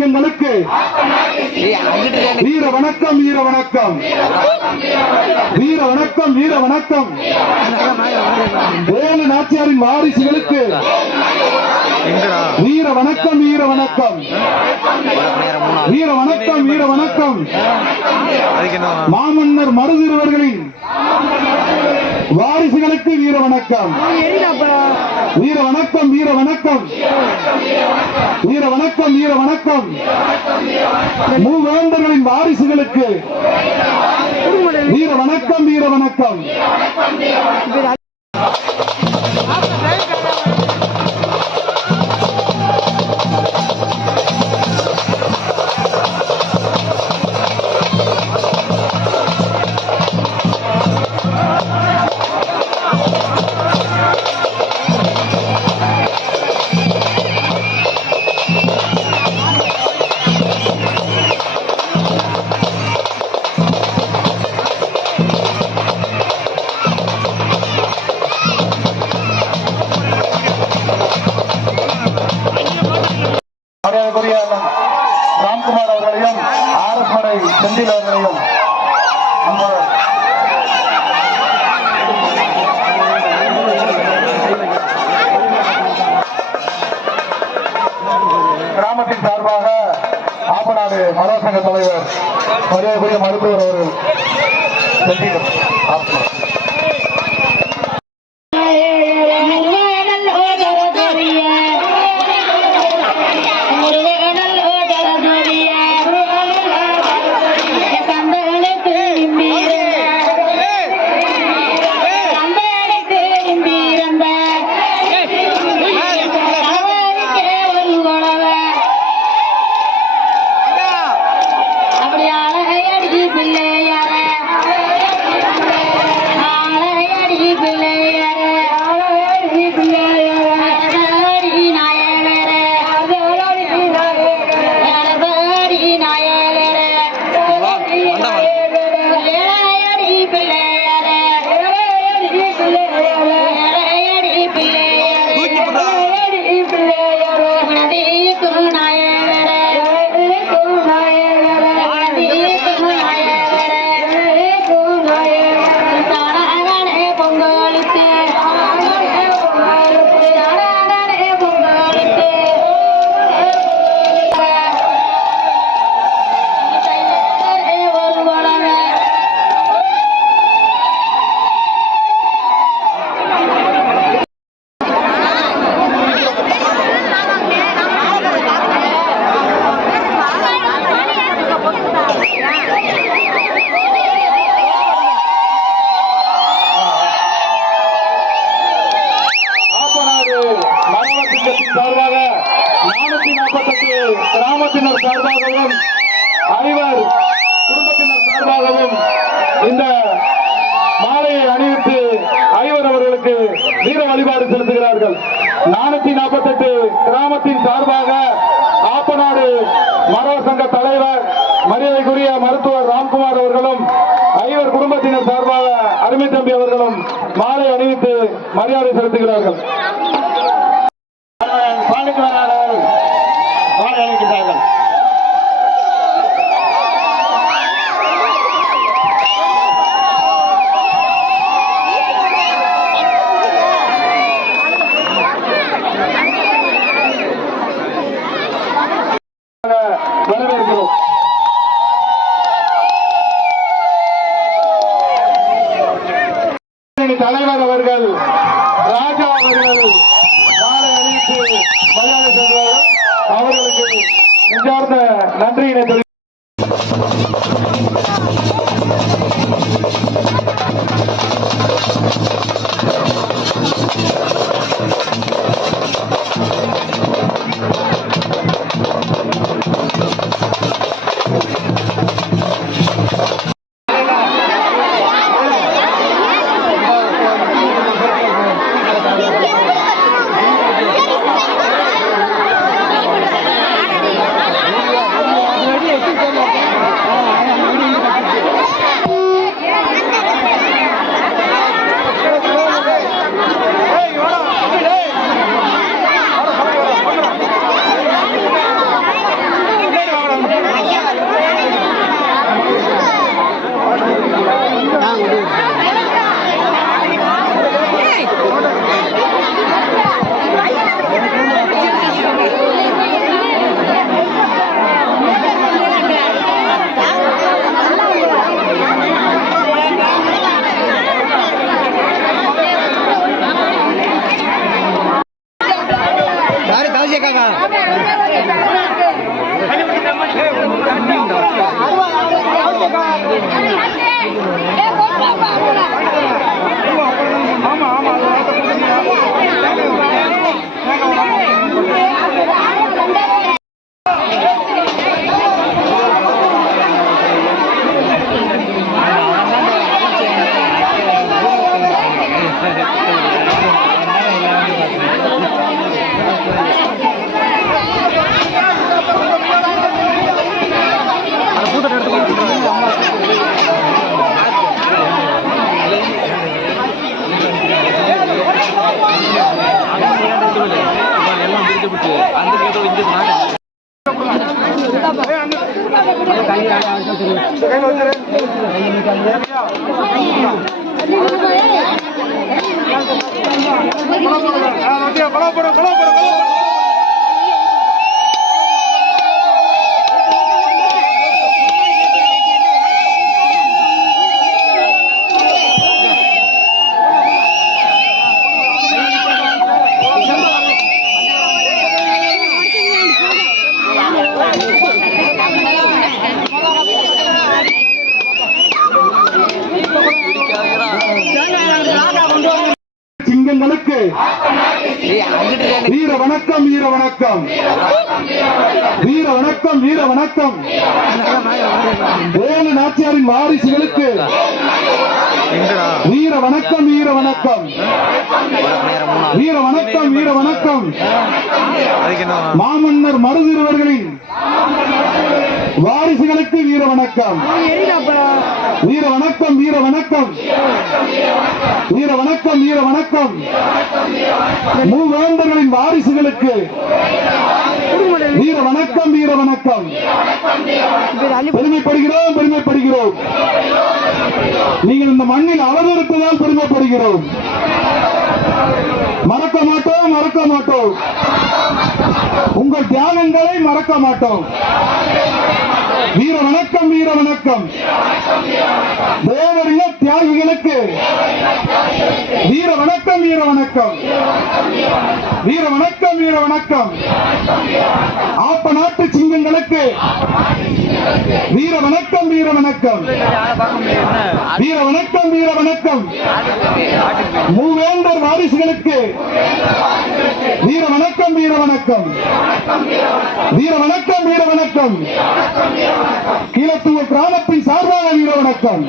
சிங்கங்களுக்கு வீர வணக்கம், வீர வணக்கம், வீர வணக்கம், வீர வணக்கம். வேலு நாச்சியாரின் வாரிசுகளுக்கு வீர வணக்கம், வீர வணக்கம், வீர வணக்கம், வீர வணக்கம். மாமன்னர் மருதிருவர்களின் வாரிசுகளுக்கு வீர வணக்கம், வீர வணக்கம், வீர வணக்கம், வீர வணக்கம், வீர வணக்கம். மூவேந்தர்களின் வாரிசுகளுக்கு வீர வணக்கம், வீர வணக்கம். ராம்குமார் அவர்களையும் ஆர்எஸ் மடை செந்தில் அவர்களையும் கிராமத்தின் சார்பாக ஆப்பநாடு மனோசங்க தலைவர் மரியாதைக்குரிய மருத்துவர் அவர்கள் செந்தில் சார்பாக 448 கிராமத்தினர் சார்பாகவும் ஐவர் குடும்பத்தினர் சார்பாகவும் இந்த மாலையை அணிவித்து ஐவர் அவர்களுக்கு வீர வழிபாடு செலுத்துகிறார்கள். 448 கிராமத்தின் சார்பாக ஆப்பநாடு மரோ சங்க தலைவர் மரியாதைக்குரிய மருத்துவர் ராம்குமார் அவர்களும் ஐவர் குடும்பத்தினர் சார்பாக அருமை தம்பி அவர்களும் மாலை அணிவித்து மரியாதை செலுத்துகிறார்கள். மாலை அணிவிக்கிறார்கள். வரவேற்கிறோம். தலைவர் அவர்கள் ராஜா அவர்கள் மாலை அணிவித்து மரியாதை செய்கிறார்கள். அவர்களுக்கு நெஞ்சார்ந்த நன்றியினை தெரிவித்து சிங்கங்களுக்கு வீர வணக்கம், வீர வணக்கம், வீர வணக்கம், வீர வணக்கம். வேலு நாச்சியாரின் வாரிசுகளுக்கு வீர வணக்கம், வீர வணக்கம், வீர வணக்கம், வீர வணக்கம். மாமன்னர் மருதிருவர்களின் வாரிசுகளுக்கு வீர வணக்கம், வீர வணக்கம், வீர வணக்கம், வீர வணக்கம், வீர வணக்கம். மூவேந்தர்களின் வாரிசுகளுக்கு வீர வணக்கம், வீர வணக்கம். பெருமைப்படுகிறோம், பெருமைப்படுகிறோம். நீங்கள் இந்த மண்ணில் அவதரிப்பதால் பெருமைப்படுகிறோம். மறக்க மாட்டோம், மறக்க மாட்டோம். உங்கள் தியாகங்களை மறக்க மாட்டோம். வீர வணக்கம், வீர வணக்கம். தேவரிய தியாகிகளுக்கு வீர வணக்கம், வீர வணக்கம், வீர வணக்கம், வீர வணக்கம். ஆப்ப நாட்டு சிங்கங்களுக்கு வீர வணக்கம், வீர வணக்கம், வீர வணக்கம், வீர வணக்கம். மூவேந்தர் வாரிசுகளுக்கு வீர வணக்கம், வீர வணக்கம், வீர வணக்கம், வீர வணக்கம். கீழத்தூர் கிராமத்தின் சார்பாக வீர வணக்கம்.